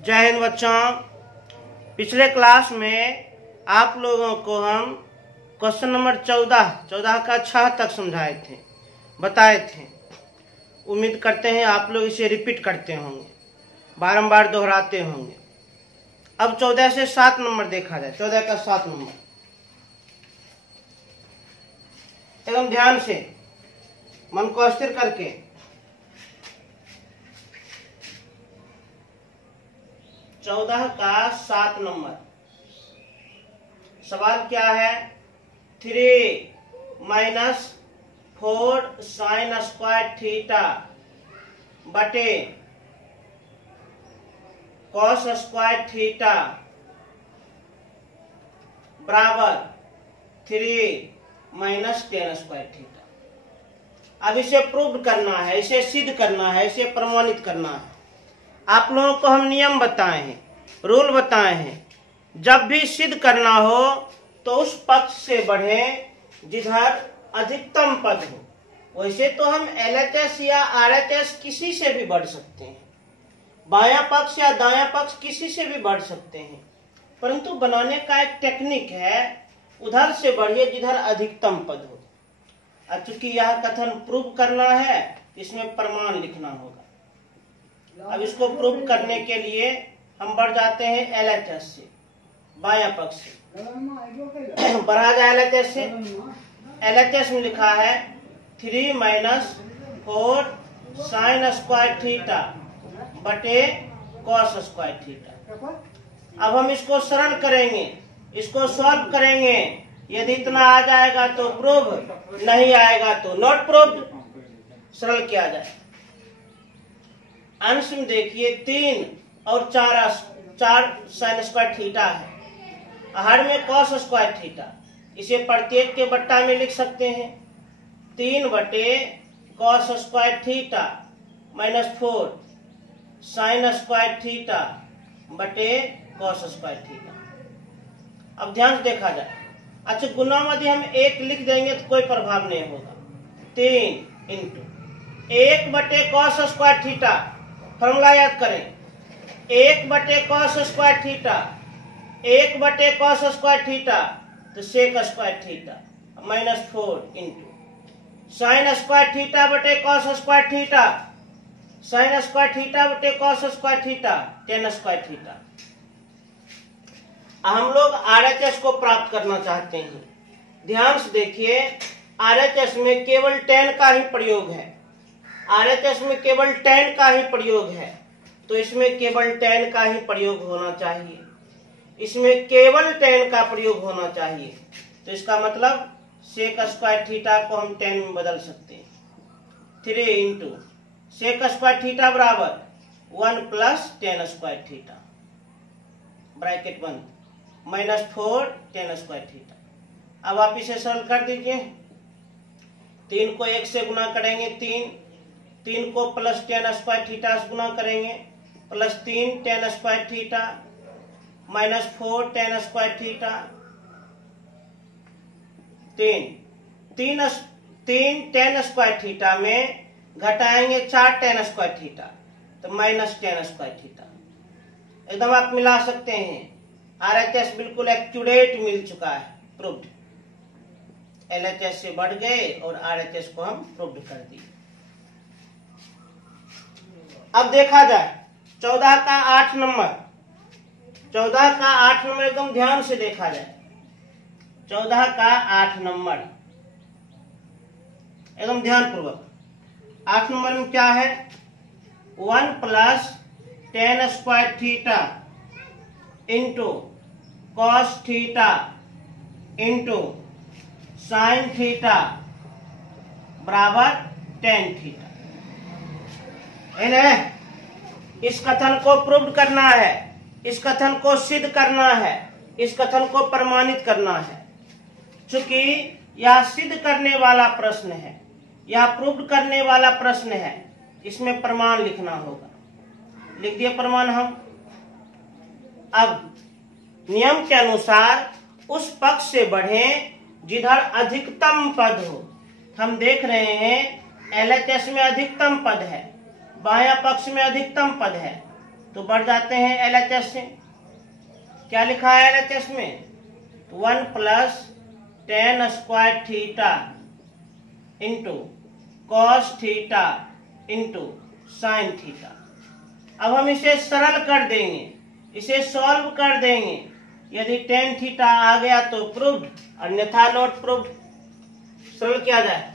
जय हिंद बच्चों। पिछले क्लास में आप लोगों को हम क्वेश्चन नंबर 14 का 6 तक समझाए थे, बताए थे। उम्मीद करते हैं आप लोग इसे रिपीट करते होंगे, बारंबार दोहराते होंगे। अब 14 से 7 नंबर देखा जाए। 14 का 7 नंबर एकदम ध्यान से, मन को स्थिर करके। 14 का 7 नंबर सवाल क्या है? 3 माइनस 4 साइन स्क्वायर थीटा बटे कॉस स्क्वायर थीटा बराबर 3 माइनस टेन स्क्वायर थीटा। अब इसे प्रूव करना है, इसे सिद्ध करना है, इसे प्रमाणित करना है। आप लोगों को हम नियम बताए हैं, रूल बताए हैं। जब भी सिद्ध करना हो तो उस पक्ष से बढ़े जिधर अधिकतम पद हो। वैसे तो हम LHS या RHS किसी से भी बढ़ सकते हैं, बायां पक्ष या दायां पक्ष किसी से भी बढ़ सकते हैं, परंतु बनाने का एक टेक्निक है, उधर से बढ़िए जिधर अधिकतम पद हो। अब चूंकि यह कथन प्रूव करना है, इसमें प्रमाण लिखना होगा। अब इसको प्रूव करने के लिए हम बढ़ जाते हैं LHS से, बायां पक्ष से। बढ़ा जाए LHS से। LHS में लिखा है 3 माइनस 4 साइन स्क्वायर थीटा बटे कॉस स्क्वायर थीटा। अब हम इसको सरल करेंगे, इसको सॉल्व करेंगे। यदि इतना आ जाएगा तो प्रूव, नहीं आएगा तो नॉट प्रूव्ड। सरल किया जाए। अंश में देखिए 3 और 4 साइन स्क्वायर थीटा है, हर में कॉस स्क्वायर थीटा। इसे प्रत्येक के बट्टा में लिख सकते हैं। 3 बटे cos square theta minus 4 sign square theta बटे कॉस स्क्वायर थीटा। अब ध्यान से देखा जाए। अच्छा, गुना मध्य हम 1 लिख देंगे तो कोई प्रभाव नहीं होगा। 3 इंटू 1 बटे कॉस स्क्वायर थीटा। फॉर्मूला याद करें, 1 बटे कॉस स्क्वायर थीटा, 1 बटे कॉस स्क्वायर थीटा तो sec square theta minus 4 into sine square theta बटे cos square theta, sine square theta बटे cos square theta tan square theta. हम लोग RHS को प्राप्त करना चाहते हैं। ध्यान से देखिए, RHS में केवल टेन का ही प्रयोग है। RHS में केवल टेन का ही प्रयोग है, तो इसमें केवल टेन का ही प्रयोग होना चाहिए। इसमें केवल टेन का प्रयोग होना चाहिए, तो इसका मतलब सेक स्क्वायर थीटा को हम टेन में बदल सकते हैं। 3 इंटू सेक स्क्वायर थीटा बराबर 1 plus ten square theta bracket बंद माइनस 4 टेन स्क्वायर थीटा। अब आप इसे सरल कर दीजिए। 3 को 1 से गुना करेंगे 3 को प्लस टेन स्क्वायर थीटा से गुना करेंगे plus 3 ten square theta minus 4 ten square theta. 3 ten square theta में घटाएंगे 4 टेन स्क्वायर थीटा तो माइनस टेन स्क्वायर थीटा। एकदम आप मिला सकते हैं। RHS बिल्कुल एक्यूरेट मिल चुका है, प्रूव्ड। LHS से बढ़ गए और RHS को हम प्रूव्ड कर दिए। अब देखा जाए 14 का 8 नंबर। 14 का 8 नंबर एकदम ध्यान से देखा जाए। 14 का 8 नंबर एकदम ध्यान पूर्वक। 8 नंबर में क्या है? 1 plus ten square theta into cos theta into sine theta बराबर टेन थीटा। इस कथन को प्रूव करना है, इस कथन को सिद्ध करना है, इस कथन को प्रमाणित करना है। चूंकि यह सिद्ध करने वाला प्रश्न है, यह प्रूव करने वाला प्रश्न है, इसमें प्रमाण लिखना होगा। लिख दिए प्रमाण हम। अब नियम के अनुसार उस पक्ष से बढ़ें जिधर अधिकतम पद हो। हम देख रहे हैं LHS में अधिकतम पद है, बायां पक्ष में अधिकतम पद है, तो बढ़ जाते हैं LHS से। क्या लिखा है LHS में? 1 plus tan square theta into cos theta into sine theta. अब हम इसे सरल कर देंगे, इसे सॉल्व कर देंगे। यदि tan थीटा आ गया तो प्रूव्ड, अन्यथा नॉट प्रूव्ड। सरल किया जाए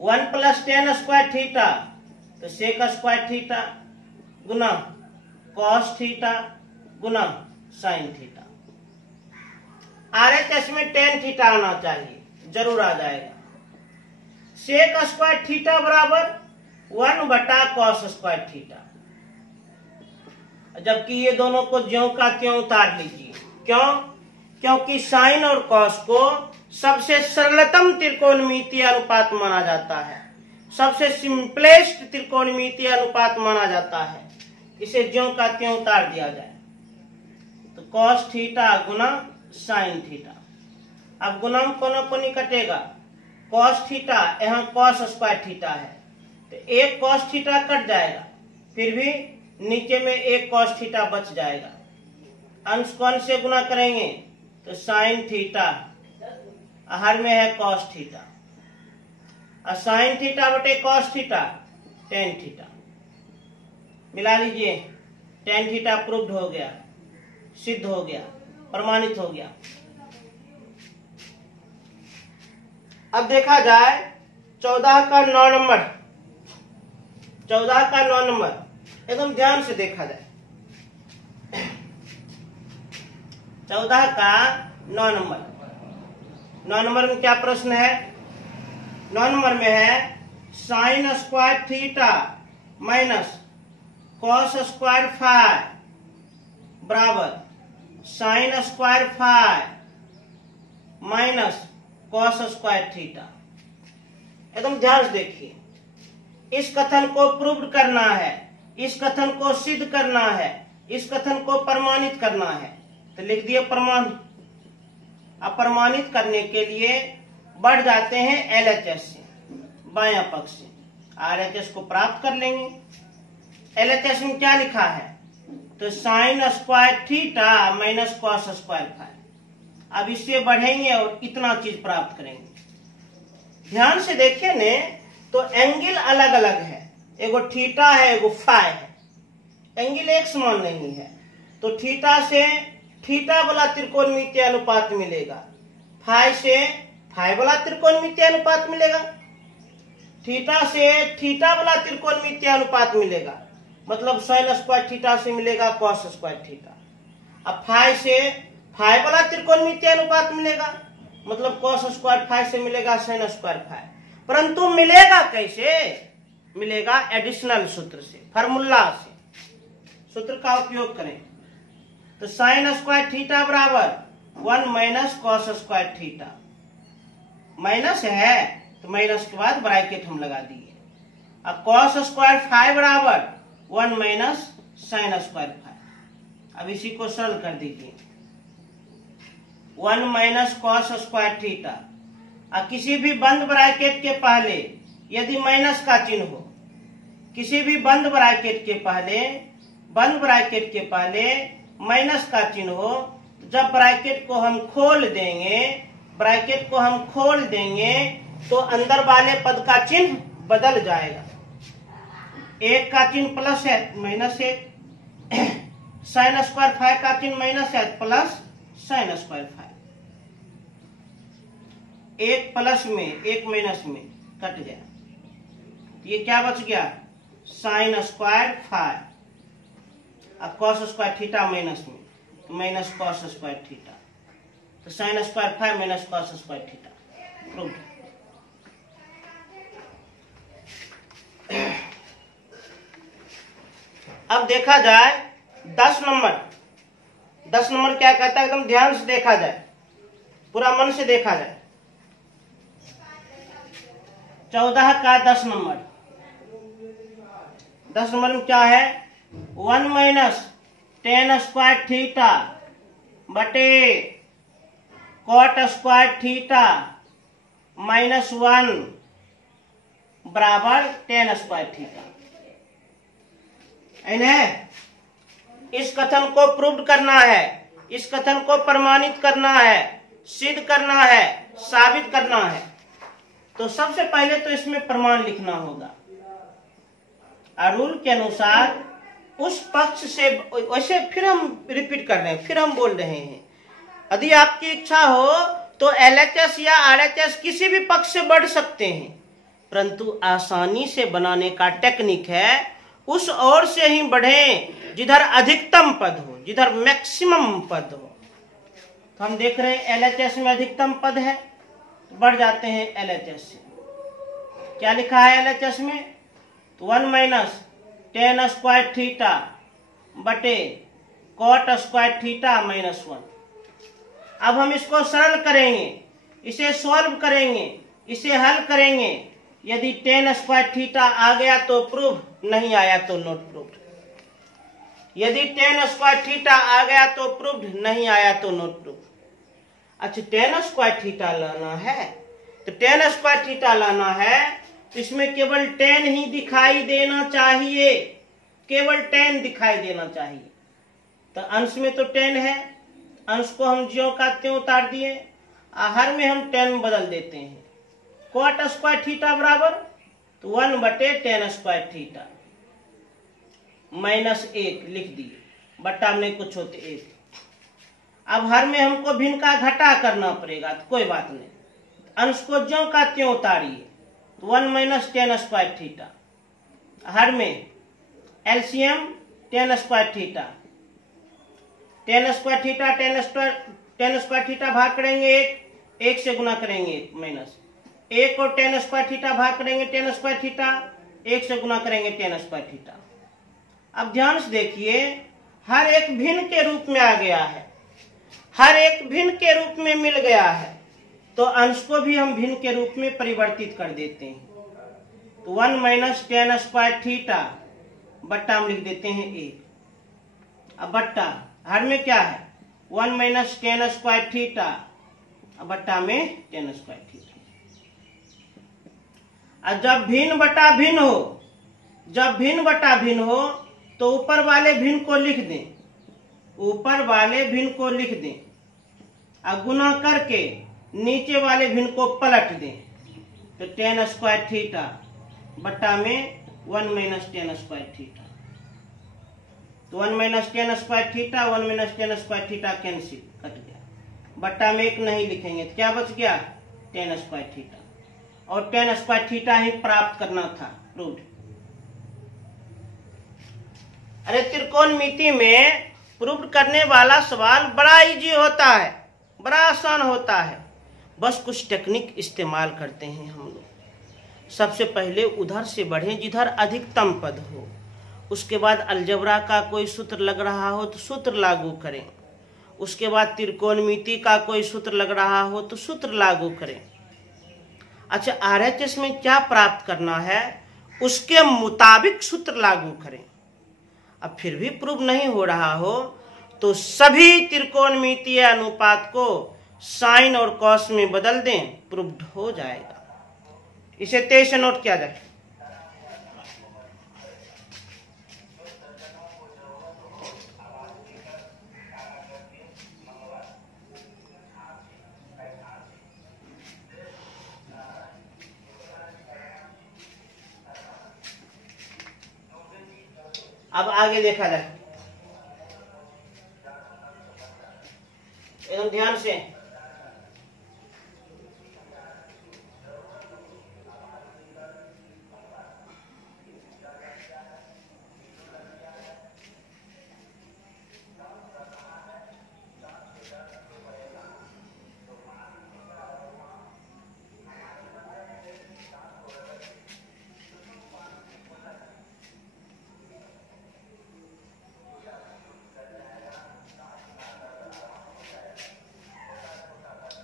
1 प्लस tan स्क्वायर थीटा तो सेक स्क्वायर थीटा गुना कॉस थीटा गुना साइन थीटा। RHS में tan थीटा आना चाहिए, जरूर आ जाएगा। सेक स्क्वायर थीटा बराबर 1 बटा कॉस स्क्वायर थीटा, जबकि ये दोनों को ज्यों का त्यों उतार लीजिए। क्यों? क्योंकि साइन और कॉस को सबसे सरलतम त्रिकोणमितीय अनुपात माना जाता है, सबसे सिंपलेस्ट त्रिकोणमितीय अनुपात माना जाता है। इसे ज्यों का त्यों उतार दिया जाए तो कॉस थीटा गुना साइन थीटा। अब गुणम कोनों को नहीं कटेगा, कॉस थीटा यहाँ कॉस स्क्वायर थीटा है तो एक कॉस थीटा कट जाएगा, फिर भी नीचे में एक कॉस थीटा बच जाएगा। अंश को अंश से गुना करेंगे तो साइन थीटा, हर में है कॉस थीटा, और साइन थीटा बटे कॉस थीटा tan थीटा। मिला लीजिए, tan थीटा प्रूव्ड हो गया, सिद्ध हो गया, प्रमाणित हो गया। अब देखा जाए 14 का 9 नंबर, 14 का 9 नंबर एकदम ध्यान से देखा जाए। 14 का 9 नंबर, 9 नंबर में क्या प्रश्न है? 9 नंबर में है sine square theta minus cos square phi बराबर sine square phi minus cos square theta. एकदम ध्यान से देखिए, इस कथन को प्रूव करना है, इस कथन को सिद्ध करना है, इस कथन को प्रमाणित करना है। तो लिख दिए प्रमाण। अब प्रमाणित करने के लिए बढ़ जाते हैं LHS से, बायां पक्ष से RHS को प्राप्त कर लेंगे। LHS में क्या लिखा है? तो sine square theta minus cos square phi. अब इससे बढ़ेंगे और इतना चीज प्राप्त करेंगे। ध्यान से देखिए ने तो एंगल अलग अलग है, एगो थीटा है एगो फाई है, एंगल एक समान नहीं है। तो थीटा से थीटा वाला त्रिकोणमितीय अनुपात मिलेगा, फाई से फाई वाला त्रिकोणमितीय अनुपात मिलेगा, थीटा से थीटा वाला त्रिकोणमितीय अनुपात मिलेगा, मतलब साइन स्क्वायर थीटा से मिलेगा कॉस स्क्वायर थीटा। अब फाई से फाई वाला त्रिकोणमितीय अनुपात मिलेगा, मतलब कॉस स्क्वायर फाई से मिलेगा साइन स्क्वायर फाई। परंतु मिलेगा कैसे? मिलेगा एडिशनल सूत्र से, फार्मूला से। सूत्र का उपयोग करें तो साइन स्क्वायर थीटा बराबर 1 minus cos square theta. Minus है तो माइनस के बाद ब्रैकेट हम लगा दिए। अब कॉस स्क्वायर फाई बराबर 1 माइनस साइन स्क्वायर फाई। अब इसी को सरल कर दीजिए, 1 माइनस कॉस स्क्वायर थीटा। अब किसी भी बंद ब्रैकेट के पहले यदि माइनस का चिन्ह हो, किसी भी बंद ब्रैकेट के पहले माइनस का चिन्ह हो, जब ब्रैकेट को हम खोल देंगे तो अंदर वाले पद का चिन्ह बदल जाएगा। एक का चिन्ह प्लस है माइनस एक, साइन स्क्वायर फाई का चिन्ह माइनस है प्लस साइन स्क्वायर फाई। एक प्लस में एक माइनस में कट गया, ये क्या बच गया? Sine square phi. अब कॉस स्क्वायर थीटा माइनस में तो माइनस कॉस स्क्वायर थीटा, तो sine square phi minus cos square theta proved. अब देखा जाए 10 नंबर। 10 नंबर क्या कहता है? एकदम ध्यान से देखा जाए, पूरा मन से देखा जाए। 14 का 10 नंबर, 10 नंबर में क्या है? 1 माइनस tan स्क्वायर थीटा बटे कॉट स्क्वायर थीटा माइनस 1 बराबर tan स्क्वायर थीटा। इन्हें इस कथन को प्रूव करना है, इस कथन को प्रमाणित करना है, सिद्ध करना है, साबित करना है। तो सबसे पहले तो इसमें प्रमाण लिखना होगा। रूल के अनुसार उस पक्ष से, वैसे फिर हम रिपीट कर रहे हैं, फिर हम बोल रहे हैं, यदि आपकी इच्छा हो तो LHS या RHS किसी भी पक्ष से बढ़ सकते हैं, परंतु आसानी से बनाने का टेक्निक है उस ओर से ही बढ़ें जिधर अधिकतम पद हो, जिधर मैक्सिमम पद हो। तो हम देख रहे हैं LHS में अधिकतम पद है, तो बढ़ जाते हैं LHS से। क्या लिखा है LHS में? तो 1 माइनस टेन स्क्वायर थीटा बटे कॉट स्क्वायर थीटा माइनस 1। अब हम इसको सरल करेंगे, इसे सॉल्व करेंगे, इसे हल करेंगे। यदि टेन स्क्वायर थीटा आ गया तो प्रूव, नहीं आया तो नॉट प्रूव्ड। यदि टेन स्क्वायर थीटा आ गया तो प्रूव्ड, नहीं आया तो नॉट प्रूव्ड। अच्छा, टेन स्क्वायर थीटा लाना है, तो टेन स्क्वायर थीटा लाना है तो इसमें केवल 10 ही दिखाई देना चाहिए, केवल 10 दिखाई देना चाहिए। तो अंश में तो 10 है, अंश को हम ज्यों का त्यों उतार दिए, हर में हम 10 बदल देते हैं। कॉट स्क्वायर थीटा बराबर तो 1 बटे टेन स्क्वायर थीटा माइनस 1 लिख दिए, बट्टा में कुछ होते 1। अब हर में हमको भिन्न का घटा करना पड़ेगा, तो कोई बात नहीं, अंश को ज्यों का त्यों उतारिए। 1 माइनस टेन स्क्वायर थीटा, हर में LCM ten square theta, tan square theta tan square theta भाग करेंगे 1 से गुना करेंगे माइनस 1 और टेन स्क्वायर थीटा भाग करेंगे टेन स्क्वायर थीटा, 1 से गुना करेंगे टेन स्क्वायर थीटा। अब ध्यान से देखिए, हर एक भिन्न के रूप में आ गया है, हर एक भिन्न के रूप में मिल गया है, तो अंश को भी हम भिन्न के रूप में परिवर्तित कर देते हैं। तो 1 माइनस टेन स्क्वायर थीटा बट्टा हम लिख देते हैं 1। अब बट्टा हर में क्या है 1 माइनस टेन स्क्वायर थीटा, अब बट्टा में टेन स्क्वायर थीटा। और जब भिन्न बटा भिन्न हो, जब भिन्न बटा भिन्न हो तो ऊपर वाले भिन्न को लिख दें, ऊपर वाले भिन्न को लिख दें और गुना करके नीचे वाले भिन्न को पलट दें। तो टेन स्क्वायर थीटा बट्टा में 1 माइनस टेन स्क्वायर थीटा। तो 1 minus ten square theta 1 minus ten square theta cancel, cut गया। बट्टा में 1 नहीं लिखेंगे तो क्या बच गया टेन स्क्वायर थीटा, और टेन स्क्वायर थीटा ही प्राप्त करना था, प्रूव्ड। अरे त्रिकोणमिति में प्रूव करने वाला सवाल बड़ा इजी होता है, बड़ा आसान होता है, बस कुछ टेक्निक इस्तेमाल करते हैं हम लोग। सबसे पहले उधर से बढ़ें जिधर अधिकतम पद हो, उसके बाद अलजबरा का कोई सूत्र लग रहा हो तो सूत्र लागू करें, उसके बाद त्रिकोणमिति का कोई सूत्र लग रहा हो तो सूत्र लागू करें। अच्छा, RHS में क्या प्राप्त करना है उसके मुताबिक सूत्र लागू करें। अब फिर भी प्रूव नहीं हो रहा हो तो सभी त्रिकोणमितीय अनुपात को साइन और कॉस में बदल दें, प्रूव्ड हो जाएगा। इसे 23 से नोट किया जाए। अब आगे देखा जाए, एकदम ध्यान से।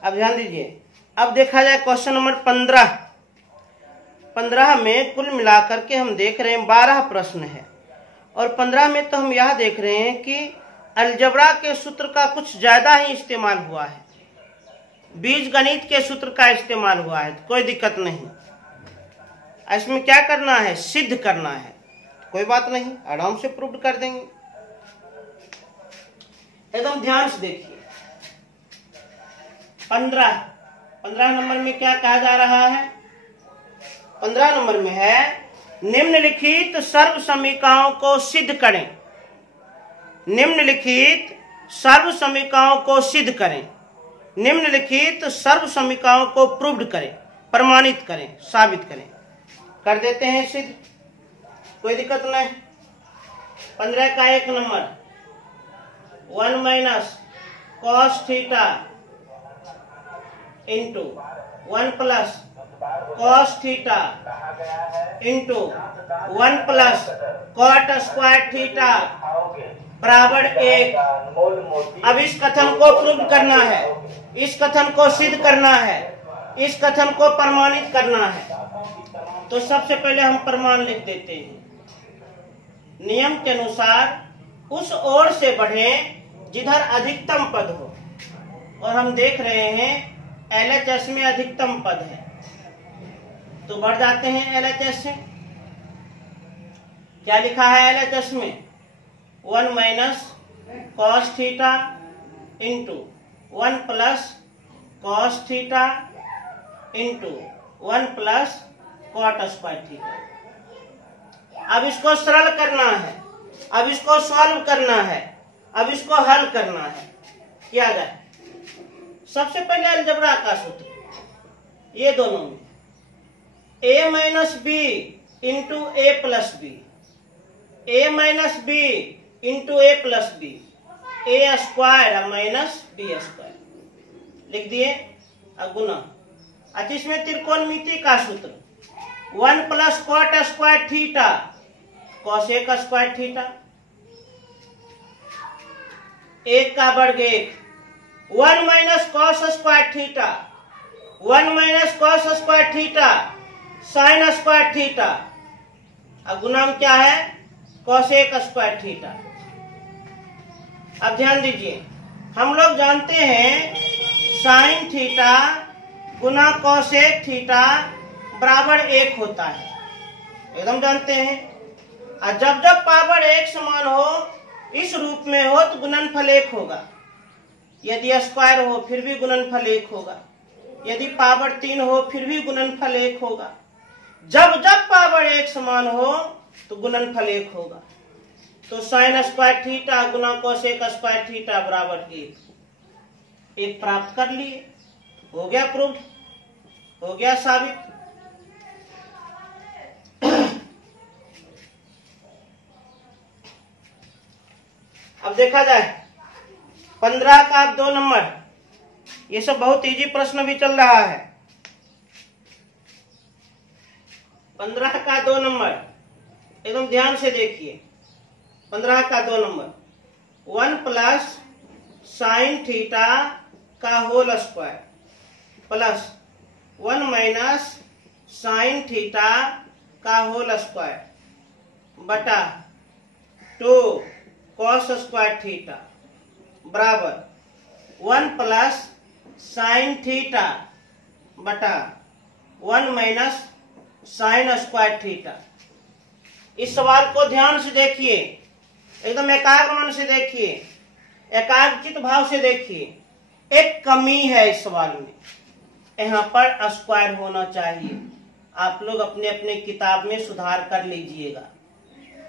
अब ध्यान दीजिए, अब देखा जाए क्वेश्चन नंबर 15 में कुल मिलाकर के हम देख रहे हैं 12 प्रश्न है, और 15 में तो हम यह देख रहे हैं कि अलजबरा के सूत्र का कुछ ज्यादा ही इस्तेमाल हुआ है, बीजगणित के सूत्र का इस्तेमाल हुआ है, कोई दिक्कत नहीं। इसमें क्या करना है, सिद्ध करना है। कोई बात नहीं, आराम से प्रूव कर देंगे। एकदम ध्यान से देखिए। 15 नंबर में क्या कहा जा रहा है? 15 नंबर में है निम्नलिखित सर्व समीकरणों को सिद्ध करें। निम्नलिखित सर्व समीकरणों को सिद्ध करें। निम्नलिखित सर्व समीकरणों को प्रूव्ड करें, प्रमाणित करें, साबित करें। कर देते हैं सिद्ध, कोई दिक्कत नहीं। 15 का 1 number 1 minus cos theta into 1 plus cos theta into 1 plus cot square theta बराबर 1। अब इस कथन को प्रूव करना है, इस कथन को सिद्ध करना है, इस कथन को प्रमाणित करना है। तो सबसे पहले हम प्रमाण लिख देते हैं। नियम के अनुसार उस ओर से बढ़ें जिधर अधिकतम पद हो, और हम देख रहे हैं LHS में अधिकतम पद है, तो बढ़ जाते हैं LHS से। क्या लिखा है LHS में? 1 minus cos theta into 1 plus cos theta into 1 plus cot square theta. अब इसको सरल करना है, अब इसको सॉल्व करना है, अब इसको हल करना है। किया जाए सबसे पहले अलजेब्रा का सूत्र, ये दोनों में a minus B into A plus B, a minus B into A plus B, A square minus B square लिख दिए। अब गुना, अच्छा इसमें त्रिकोणमिति का सूत्र 1 plus cot square theta cos एक स्क्वायर थीटा, 1 का वर्ग 1, 1 minus cos square theta, 1 minus cos square theta sine square theta. अब गुणाम क्या है? कॉस एक स्क्वायर थीटा। अब ध्यान दीजिए, हम लोग जानते हैं साइन थीटा गुना कॉसेक थीटा बराबर 1 होता है, एकदम जानते हैं। और जब जब पावर 1 समान हो, इस रूप में हो, तो गुणनफल 1 होगा। यदि स्क्वायर हो फिर भी गुणनफल 1 होगा, यदि पावर 3 हो फिर भी गुणनफल 1 होगा। जब जब पावर 1 समान हो तो गुणनफल 1 होगा। तो साइन स्क्वायर थीटा गुना कोसेक स्क्वायर थीटा बराबर 1 प्राप्त कर लिए। हो गया प्रूफ, हो गया साबित। अब देखा जाए 15 का 2 नंबर, ये सब बहुत इजी प्रश्न भी चल रहा है। 15 का 2 नंबर एकदम ध्यान से देखिए। 15 का 2 नंबर 1 प्लस साइन थीटा का whole square plus 1 minus sine theta का होल स्क्वायर बटा 2 कॉस स्क्वायर थीटा बराबर 1 प्लस साइन थीटा बटा 1 माइनस साइन स्क्वायर थीटा। इस सवाल को ध्यान से देखिए, एकदम एकाग्र मन से देखिए, एकाग्रचित भाव से देखिए। एक कमी है इस सवाल में, यहाँ पर स्क्वायर होना चाहिए। आप लोग अपने अपने किताब में सुधार कर लीजिएगा,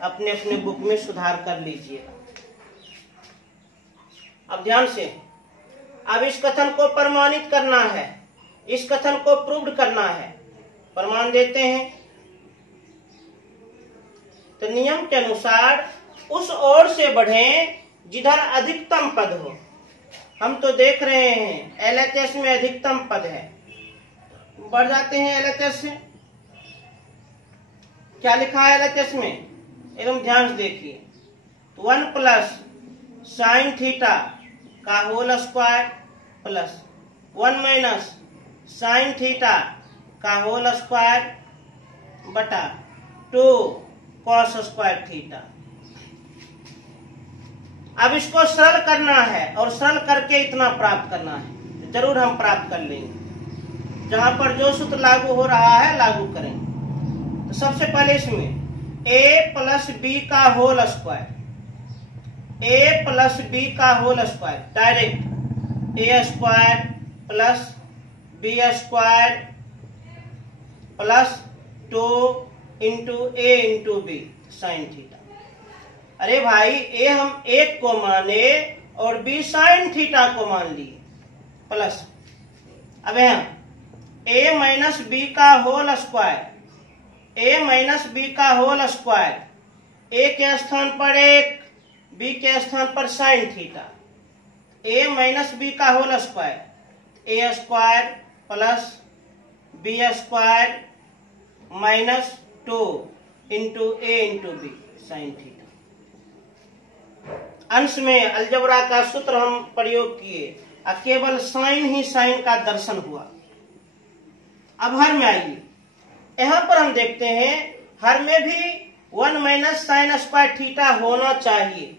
अपने अपने बुक में सुधार कर लीजिएगा। अब ध्यान से, अब इस कथन को प्रमाणित करना है, इस कथन को प्रूव्ड करना है। प्रमाण देते हैं। तो नियम के अनुसार उस ओर से बढ़ें जिधर अधिकतम पद हो। हम तो देख रहे हैं LHS में अधिकतम पद है, बढ़ जाते हैं LHS से। क्या लिखा है LHS में? एकदम ध्यान से देखिए। 1 प्लस साइन थीटा का whole square plus 1 minus sine theta का होल स्क्वायर बटा 2 कॉस स्क्वायर थीटा। अब इसको सरल करना है और सरल करके इतना प्राप्त करना है, जरूर हम प्राप्त कर लेंगे। जहां पर जो सूत्र लागू हो रहा है लागू करें। तो सबसे पहले इसमें ए प्लस बी का whole square, A plus B का whole square, direct A square plus B square plus 2 into A into B sine theta. अरे भाई ए हम एक को माने और बी साइन थीटा को मान लिए, प्लस अब हम ए माइनस बी का whole square, A minus B का होल स्क्वायर, ए के स्थान पर एक, बी के स्थान पर sine theta, A minus B का whole square, A square plus B square minus 2 into A into B sine theta. अंश में अलजबरा का सूत्र हम प्रयोग किए, केवल साइन ही साइन का दर्शन हुआ। अब हर में आइए, यहां पर हम देखते हैं हर में भी 1 माइनस साइन स्क्वायर थीटा होना चाहिए।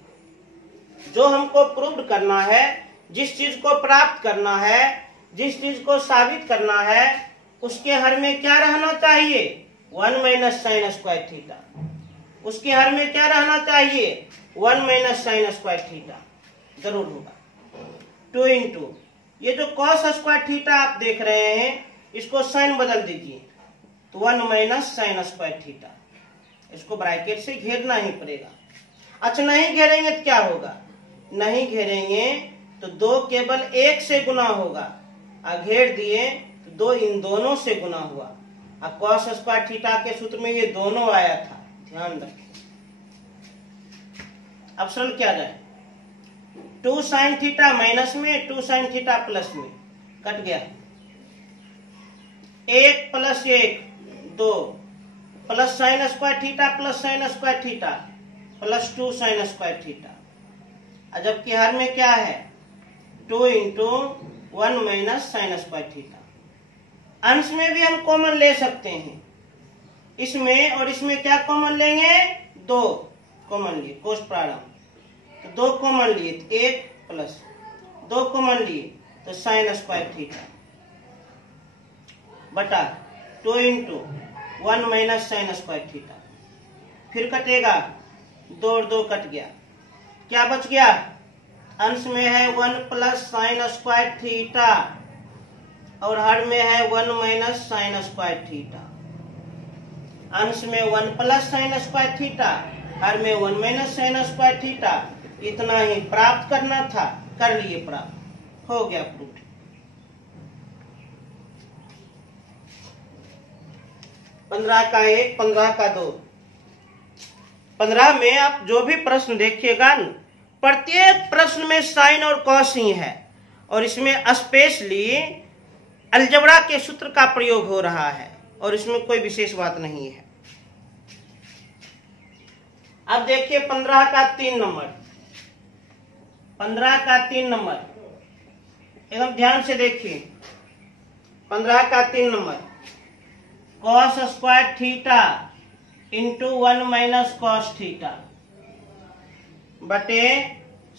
जो हमको प्रूव करना है, जिस चीज को प्राप्त करना है, जिस चीज को साबित करना है, उसके हर में क्या रहना चाहिए? 1 माइनस साइन स्क्वायर थीटा। उसके हर में क्या रहना चाहिए? 1 माइनस साइन स्क्वायर थीटा जरूर होगा। 2 इंटू ये जो कॉस स्क्वायर थीटा आप देख रहे हैं, इसको साइन बदल दीजिए तो 1 माइनस साइन स्क्वायर थीटा। इसको ब्रैकेट से घेरना ही पड़ेगा। अच्छा नहीं घेरेंगे तो क्या होगा? नहीं घेरेंगे तो 2 केवल 1 से गुना होगा, और घेर दिए तो 2 इन दोनों से गुना हुआ। अब कॉस स्क्वायर थीटा के सूत्र में ये दोनों आया था, ध्यान रखें। अब सरल क्या जाए? 2 साइन थीटा माइनस में, 2 साइन थीटा प्लस में, कट गया। 1 plus 1 2 plus sign square theta plus sign square theta plus 2 sign square theta. जबकि हर में क्या है? 2 into 1 minus sign square theta. अंश में भी हम कॉमन ले सकते हैं, इसमें और इसमें क्या कॉमन लेंगे? 2 कॉमन लिए, कोष्ठ प्रारंभ तो 2 कॉमन लिए, 1 प्लस 2 कॉमन लिए तो साइन स्क्वायर थीटा बटा 2 into 1 minus sign square theta. फिर कटेगा, 2 और 2 कट गया, क्या बच गया? अंश में है 1 प्लस साइन स्क्वायर थीटा और हर में है 1 माइनस साइन स्क्वायर थीटा। अंश में 1 प्लस साइन स्क्वायर थीटा, हर में 1 माइनस साइन स्क्वायर थीटा। इतना ही प्राप्त करना था, कर लिए प्राप्त, हो गया प्रूफ। पंद्रह का 1, 15 का 2। 15 में आप जो भी प्रश्न देखिएगा, प्रत्येक प्रश्न में साइन और कॉस ही है, और इसमें स्पेशली अलजबरा के सूत्र का प्रयोग हो रहा है, और इसमें कोई विशेष बात नहीं है। अब देखिए 15 का 3 नंबर, 15 का 3 नंबर एकदम ध्यान से देखिए। 15 का 3 number, cos square theta into 1 minus cos theta बटे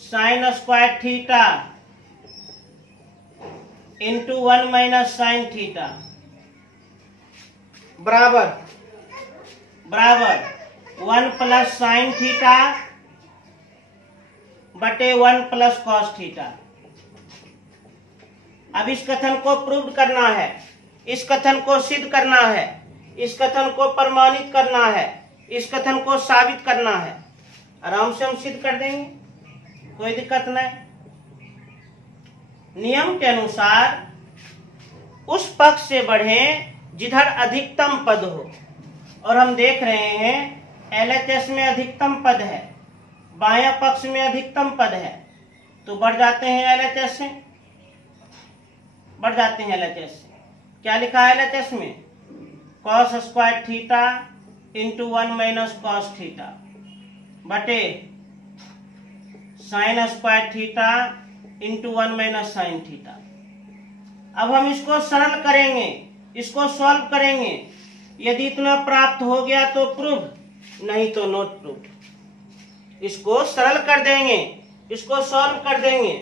sine square theta into 1 minus sine theta बराबर 1 प्लस साइन थीटा बटे 1 प्लस कॉस थीटा। अब इस कथन को प्रूव करना है, इस कथन को सिद्ध करना है, इस कथन को प्रमाणित करना है, इस कथन को साबित करना है। आराम से हम सिद्ध कर देंगे, कोई दिक्कत नहीं। नियम के अनुसार उस पक्ष से बढ़ें जिधर अधिकतम पद हो, और हम देख रहे हैं एलएचएस में अधिकतम पद है, बायां पक्ष में अधिकतम पद है, तो बढ़ जाते हैं एलएचएस से, बढ़ जाते हैं एलएचएस से। क्या लिखा है एलएचएस में? Cos square theta into 1 minus cos theta बटे sine square theta into 1 minus sine theta. अब हम इसको सरल करेंगे, इसको सॉल्व करेंगे। यदि इतना प्राप्त हो गया तो प्रूव, नहीं तो नॉट प्रूव। इसको सरल कर देंगे, इसको सॉल्व कर देंगे।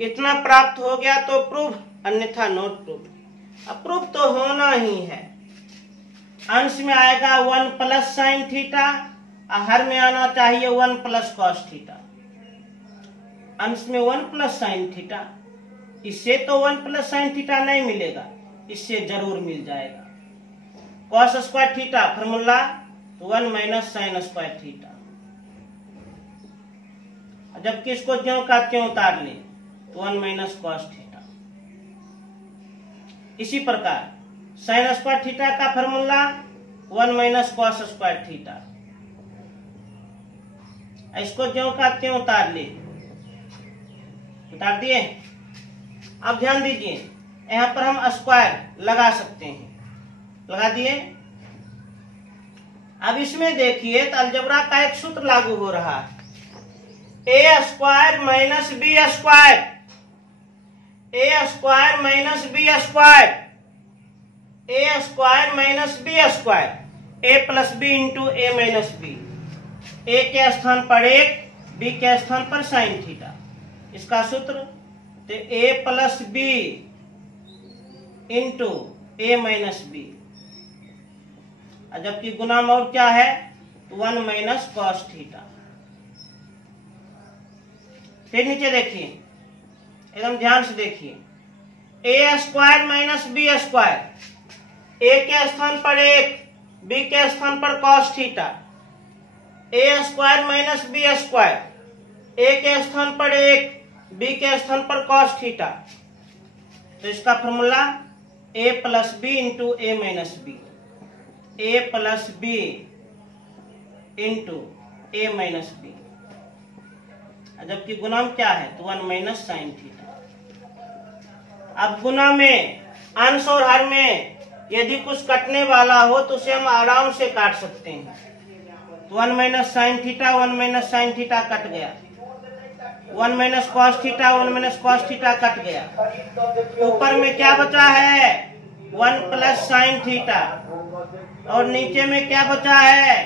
इतना प्राप्त हो गया तो प्रूव, अन्यथा नॉट प्रूव। अब प्रूव तो होना ही है। अंश में आएगा 1 प्लस साइन थीटा हर में आना चाहिए 1 प्लस कॉस थीटा, अंश में 1 प्लस साइन थीटा। इससे तो 1 प्लस साइन थीटा नहीं मिलेगा, इससे जरूर मिल जाएगा। Cos square theta formula 1 minus sign square theta. जबकि इसको ज्यों का त्यों उतार ले तो 1 माइनस कॉस थीटा। इसी प्रकार साइन स्क्वायर थीटा का formula 1 minus cos square theta. इसको ज्यों का त्यों उतार ले, उतार दिए। अब ध्यान दीजिए, यहाँ पर हम स्क्वायर लगा सकते हैं, लगा दिए। अब इसमें देखिए तो अलजेब्रा का एक सूत्र लागू हो रहा है, ए square minus B square, A square minus B square, A square minus B square, A plus B into A minus B. ए के स्थान पर 1, बी के स्थान पर साइन थीटा। इसका सूत्र तो ए प्लस बी इंटू ए माइनस बी, जबकि गुना में और क्या है 1 माइनस कॉस थीटा। फिर नीचे देखिए, एकदम ध्यान से देखिए, ए square minus B square, A के स्थान पर 1, बी के स्थान पर cos theta. A square minus B square, A के स्थान पर 1, बी के स्थान पर कॉस थीटा। तो इसका फॉर्मूला ए प्लस बी इंटू ए माइनस बी, ए प्लस बी इंटू ए माइनस बी, जबकि गुना में क्या है तो 1 माइनस साइन थीटा। अब गुना में अंश और हर में यदि कुछ कटने वाला हो तो उसे हम आराम से काट सकते हैं। तो 1 minus sine theta, 1 minus sine theta cut गया, 1 minus cos theta, 1 minus cos theta cut गया। ऊपर में क्या बचा है 1 प्लस साइन थीटा, और नीचे में क्या बचा है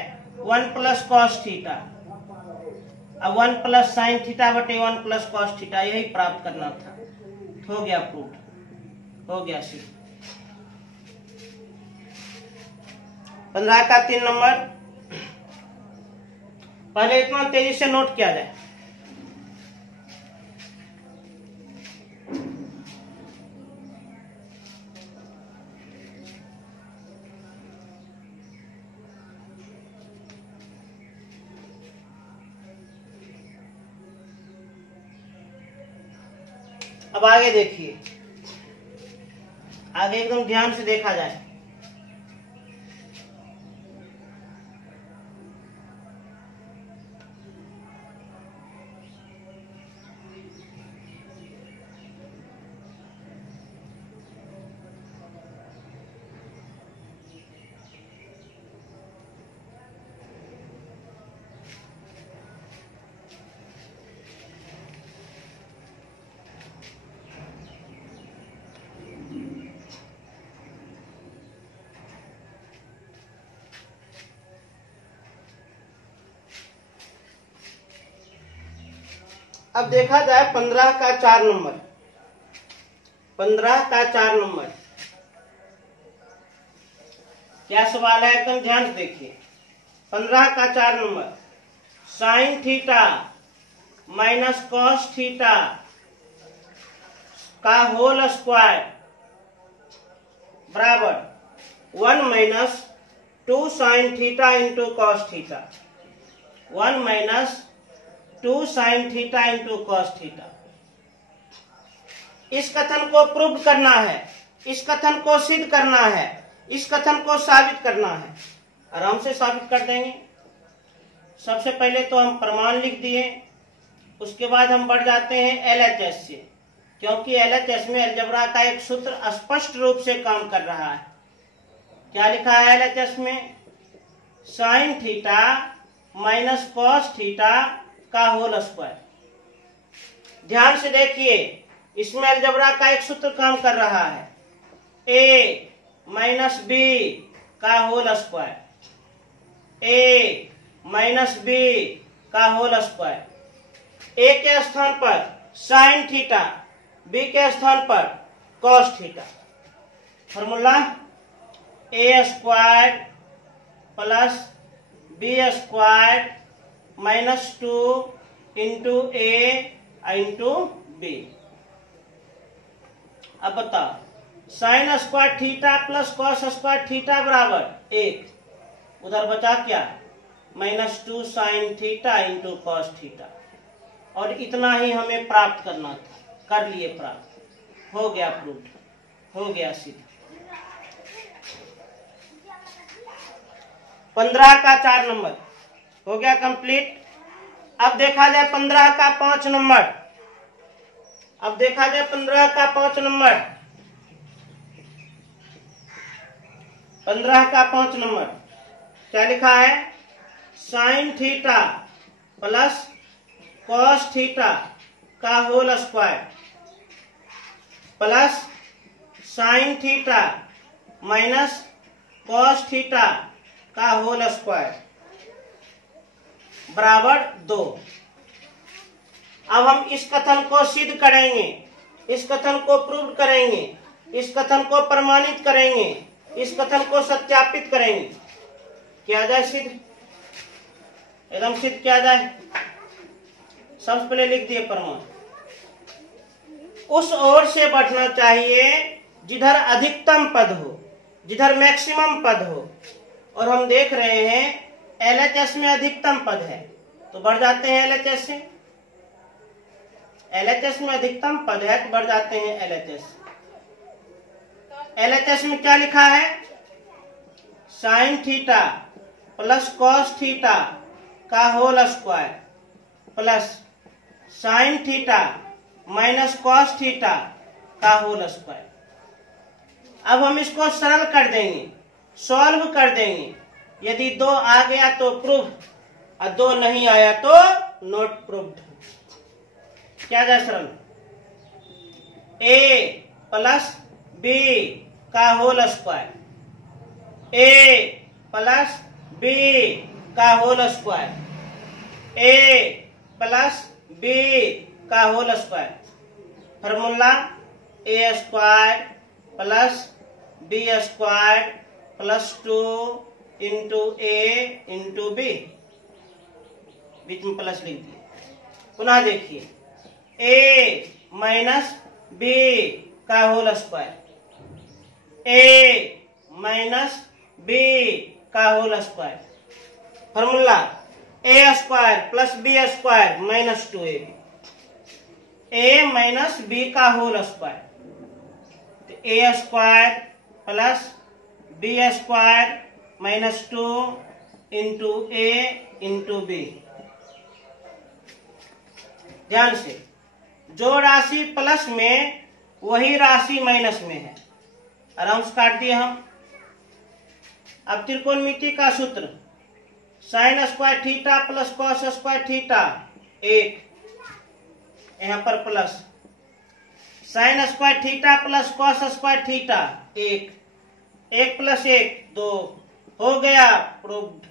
1 प्लस कॉस थीटा। अब 1 प्लस साइन थीटा बटे 1 प्लस कॉस थीटा, यही प्राप्त करना था। हो गया प्रूफ, हो गया सिर्फ। 15 का 3 नंबर, पहले इतना तेजी से नोट किया जाए। अब आगे देखिए, आगे एकदम ध्यान से देखा जाए। अब देखा जाए 15 का 4 नंबर, 15 का 4 नंबर क्या सवाल है, एकदम ध्यान से देखिए। 15 का 4 number, sign theta minus cos theta का होल स्क्वायर बराबर 1 minus 2 sine theta into cos theta, 1 minus 2 sine theta into cos theta. इस कथन को प्रूव करना है, इस कथन को सिद्ध करना है, इस कथन को साबित करना है। आराम से साबित कर देंगे। सबसे पहले तो हम प्रमाण लिख दिए, उसके बाद हम बढ़ जाते हैं एलएचएस से, क्योंकि एलएचएस में अलजेब्रा का एक सूत्र स्पष्ट रूप से काम कर रहा है। क्या लिखा है एलएचएस में, sign theta minus cos theta का होल स्क्वायर। ध्यान से देखिए, इसमें अलजेब्रा का एक सूत्र काम कर रहा है, ए माइनस बी का whole square, A minus B का होल स्क्वायर। ए के स्थान पर साइन थीटा, बी के स्थान पर cos theta. Formula A square plus B square -2 into A into B. अब बताओ, sine square theta plus cos square theta बराबर 1, उधर बचा क्या, -2 sine theta into cos theta, और इतना ही हमें प्राप्त करना था, कर लिए प्राप्त, हो गया प्रूफ, हो गया सीधा। 15 का 4 नंबर हो गया कंप्लीट। अब देखा जाए 15 का 5 नंबर, अब देखा जाए 15 का 5 नंबर, 15 का 5 नंबर क्या लिखा है, sine theta plus cos theta का whole square plus sine theta minus cos theta का होल स्क्वायर बराबर 2। अब हम इस कथन को सिद्ध करेंगे, इस कथन को प्रूव करेंगे, इस कथन को प्रमाणित करेंगे, इस कथन को सत्यापित करेंगे। किया जाए सिद्ध, एकदम सिद्ध किया जाए। सबसे पहले लिख दिए प्रमाण। उस ओर से बढ़ना चाहिए जिधर अधिकतम पद हो, जिधर मैक्सिमम पद हो, और हम देख रहे हैं LHS में अधिकतम पद है तो बढ़ जाते हैं LHS से, LHS में अधिकतम पद है तो बढ़ जाते हैं LHS। LHS में क्या लिखा है, sine theta plus cos theta का whole square plus sine theta minus cos theta का होल स्क्वायर। अब हम इसको सरल कर देंगे, सॉल्व कर देंगे। यदि 2 आ गया तो प्रूफ, और 2 नहीं आया तो नॉट प्रूव्ड। क्या जाए सरल, a प्लस b का whole square, a plus b का whole square, a plus b का whole square. Formula a square plus b square plus 2 into a into b, बीच में प्लस लिख दिए। पुनः देखिए, a माइनस b का whole square, a minus b का whole square. Formula a square plus b square minus 2ab, a minus b का whole square, a square plus b square minus 2 into a into b। ध्यान से, जो राशि plus में वही राशि minus में है, आराम से काट दिए हम। अब त्रिकोणमिति का सूत्र, sign square theta plus cos square theta 1, यहाँ पर plus sign square theta plus cos square theta 1, 1 plus 1 2, हो गया प्रूव्ड।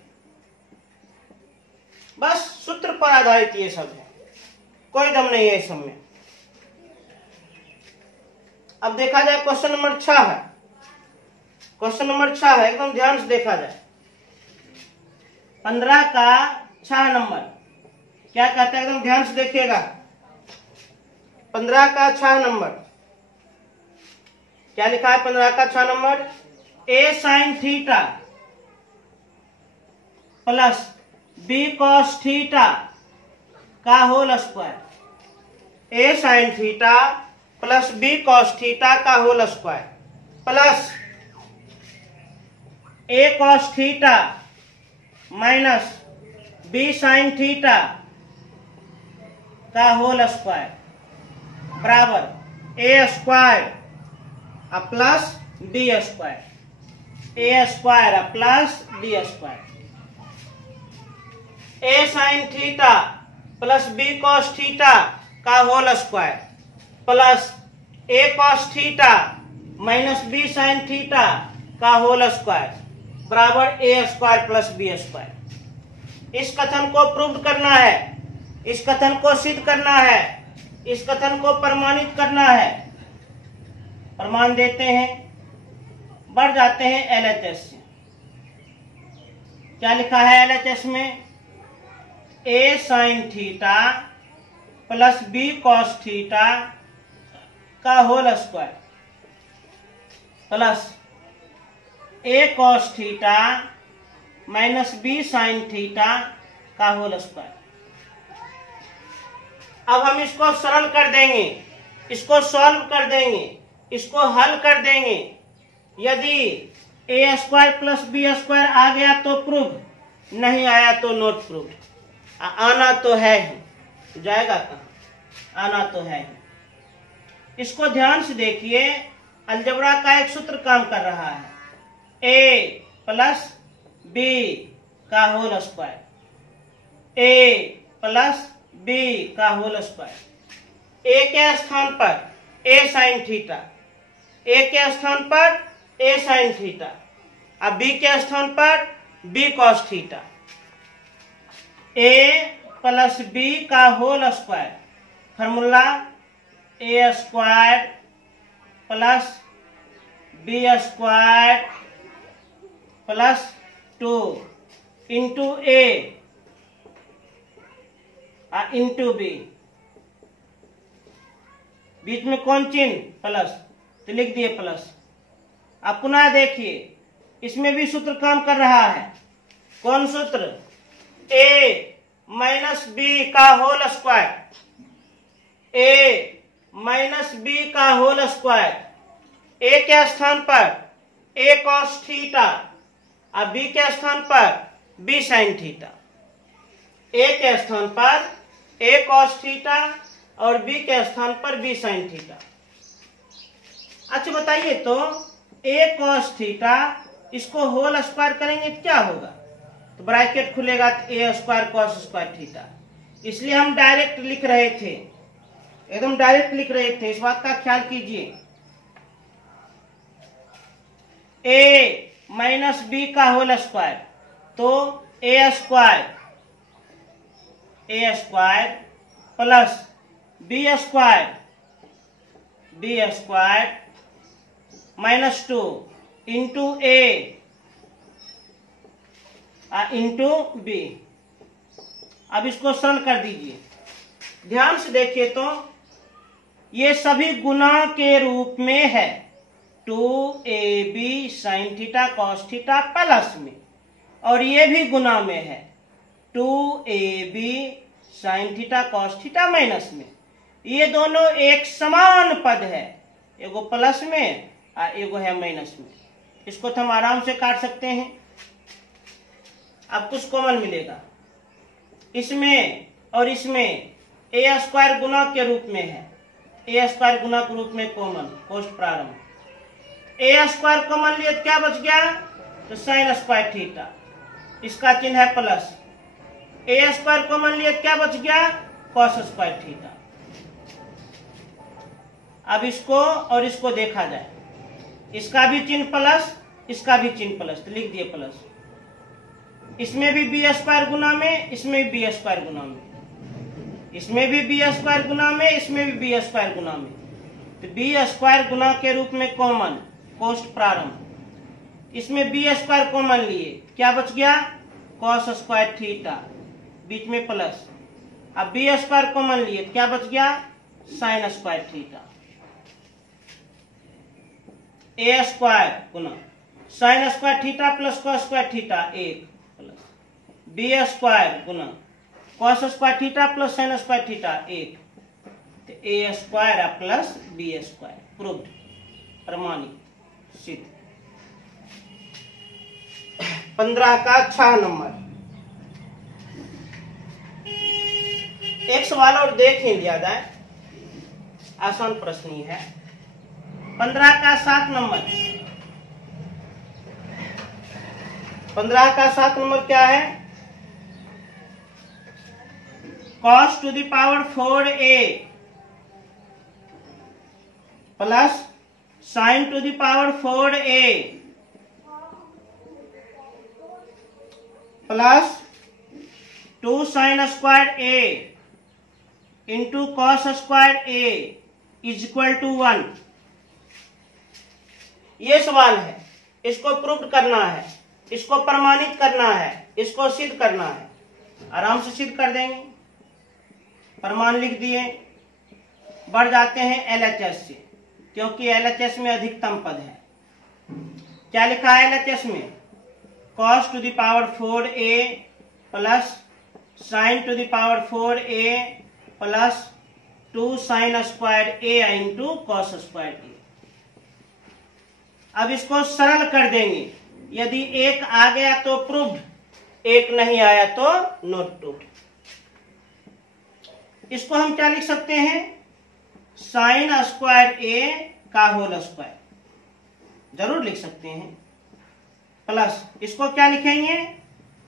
बस सूत्र पर आधारित ये सब है, कोई दम नहीं है इस सब में। अब देखा जाए क्वेश्चन नंबर 6 है, क्वेश्चन नंबर 6 है, एकदम ध्यान से देखा जाए। 15 का 6 नंबर क्या कहता है, एकदम ध्यान से देखिएगा। 15 का 6 नंबर क्या लिखा है, 15 का 6 number, a sine theta plus b cos theta का whole square, a sine theta plus b cos theta का whole square plus a cos theta minus b sine theta का होल स्क्वायर बराबर a square plus b square, a square plus b square. a sine theta plus b cos theta का whole square plus a cos theta minus b sine theta का whole square बराबर a square plus b square. इस कथन को prove करना है, इस कथन को सिद्ध करना है, इस कथन को प्रमाणित करना है। प्रमाण देते हैं, बढ़ जाते हैं LHS से। क्या लिखा है LHS में? a sine theta plus b cos theta का whole square plus a cos theta minus b sine theta का होल स्क्वायर। अब हम इसको सरल कर देंगे, इसको सॉल्व कर देंगे, इसको हल कर देंगे। यदि a square plus b square आ गया तो प्रूव, नहीं आया तो नॉट प्रूव। आना तो है ही, जाएगा कहाँ? आना तो है ही। इसको ध्यान से देखिए, अलजबरा का एक सूत्र काम कर रहा है, a प्लस b का whole square, a plus b का होल स्क्वायर। a के स्थान पर a साइन थीटा, a के स्थान पर a साइन थीटा, अब b के स्थान पर b cos theta. a plus b का whole square, formula a square plus b square plus 2 into a into b। बीच में कौन चिन्ह? प्लस, तो लिख दिए प्लस। अब पुनः देखिए, इसमें भी सूत्र काम कर रहा है। कौन सूत्र? a माइनस b का whole square, a minus b का होल स्क्वायर। a के स्थान पर a कॉस थीटा और b के स्थान पर b साइन थीटा। a के स्थान पर a कॉस थीटा और b के स्थान पर b साइन थीटा। अच्छा बताइए तो a कॉस थीटा, इसको होल स्क्वायर करेंगे तो क्या होगा? तो ब्रैकेट खुलेगा तो a square cos square theta. इसलिए हम डायरेक्ट लिख रहे थे, एकदम डायरेक्ट लिख रहे थे, इस बात का ख्याल कीजिए। a माइनस b का होल स्क्वायर, तो a square plus b square minus 2 into a into b। अब इसको सरल कर दीजिए। ध्यान से देखिए तो ये सभी गुना के रूप में है, 2ab sine theta cos theta plus में, और ये भी गुना में है, 2ab sine theta cos theta minus में। ये दोनों एक समान पद है, एगो प्लस में और एगो है माइनस में। इसको तो हम आराम से काट सकते हैं। अब कुछ कॉमन मिलेगा, इसमें और इसमें a स्क्वायर गुना के रूप में है, a स्क्वायर गुना के रूप में कॉमन, पोस्ट प्रारंभ। a स्क्वायर कॉमन लिए तो क्या बच गया? तो साइन स्क्वायर थीटा, इसका चिन्ह है प्लस। a स्क्वायर कॉमन लिए तो क्या बच गया? Cos square theta. अब इसको और इसको देखा जाए, इसका भी चिन्ह प्लस, इसका भी चिन्ह प्लस, तो लिख दिए प्लस। इसमें भी b स्क्वायर गुना में, इसमें भी b स्क्वायर गुना में, इसमें भी b स्क्वायर गुना में, इसमें भी b स्क्वायर गुना में। तो b स्क्वायर गुना के रूप में कॉमन, पोस्ट प्रारंभ। इसमें b स्क्वायर कॉमन लिए, क्या बच गया? कॉस स्क्वायर थीटा, बीच में प्लस। अब b स्क्वायर कॉमन लिए, क्या बच गया? Sine square theta. a square Guna sign square theta plus cos square theta 1 plus b square Guna cos square theta plus sign square theta 1, तो a square plus b square. Proved, प्रमाणित, सिद्ध। 15 का 6 number. एक सवाल और देख ही लिया जाए, आसान प्रश्न ही है। 15 का 7 नंबर। 15 का 7 नंबर क्या है? cos to the power 4a plus sin to the power 4a plus 2 sin square a into cos square a is equal to 1। ये सवाल है, इसको प्रूव करना है। इसको प्रमाणित करना है, इसको सिद्ध करना है। आराम से सिद्ध कर देंगे। प्रमाण लिख दिए। बढ़ जाते हैं LHS से, क्योंकि LHS में अधिकतम पद है। क्या लिखा है LHS में? cos to the power 4a plus sin to the power 4a plus 2 sin square a into cos square a। अब इसको सरल कर देंगे। यदि एक आ गया तो प्रूव्ड, एक नहीं आया तो नॉट प्रूव्ड। इसको हम क्या लिख सकते हैं? साइन स्क्वायर a का होल स्क्वायर, जरूर लिख सकते हैं। प्लस इसको क्या लिखेंगे?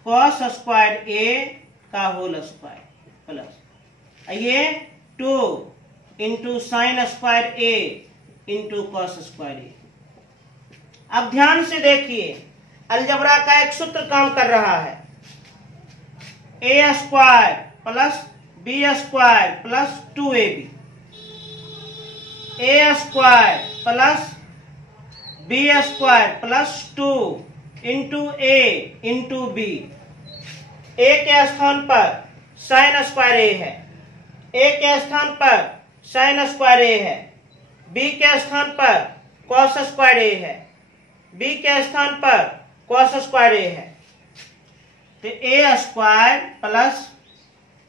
कॉस स्क्वायर a का होल स्क्वायर प्लस ये 2 into sine square a into cos square a। अब ध्यान से देखिए, अलजबरा का एक सूत्र काम कर रहा है। a square plus b square plus 2ab, a square plus b square plus 2 into a into b। a के स्थान पर साइन स्क्वायर a है, a के स्थान पर साइन स्क्वायर a है, b के स्थान पर कॉस स्क्वायर a है, b के स्थान पर कॉस स्क्वायर a है। तो a square plus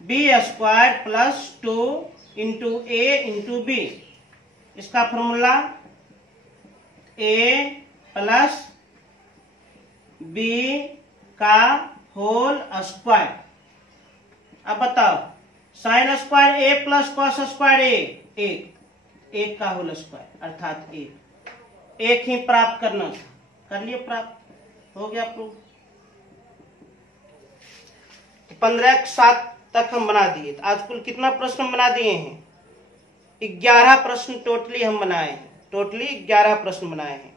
b square plus 2 into a into b। इसका फॉर्मूला a प्लस b का होल स्क्वायर। अब बताओ, sine square a plus cos square a, एक का होल स्क्वायर अर्थात एक ही प्राप्त करना था। कर लिए, प्राप्त हो गया प्रूफ। 15/7 तक हम बना दिए। तो आज कुल कितना प्रश्न बना दिए हैं? 11 प्रश्न टोटली हम बनाए हैं। टोटली 11 प्रश्न बनाए हैं।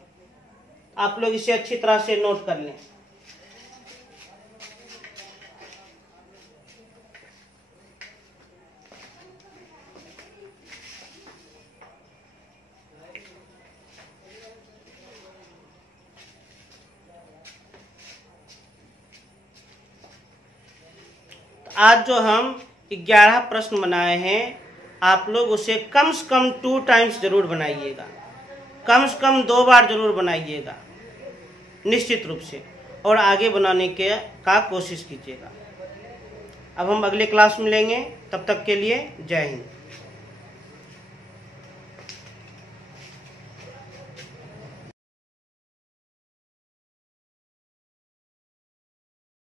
आप लोग इसे अच्छी तरह से नोट कर लें। आज जो हम 11 प्रश्न बनाए हैं, आप लोग उसे कम से कम 2 टाइम्स जरूर बनाइएगा, कम से कम 2 बार जरूर बनाइएगा निश्चित रूप से, और आगे बनाने का कोशिश कीजिएगा। अब हम अगले क्लास में मिलेंगे, तब तक के लिए जय हिंद।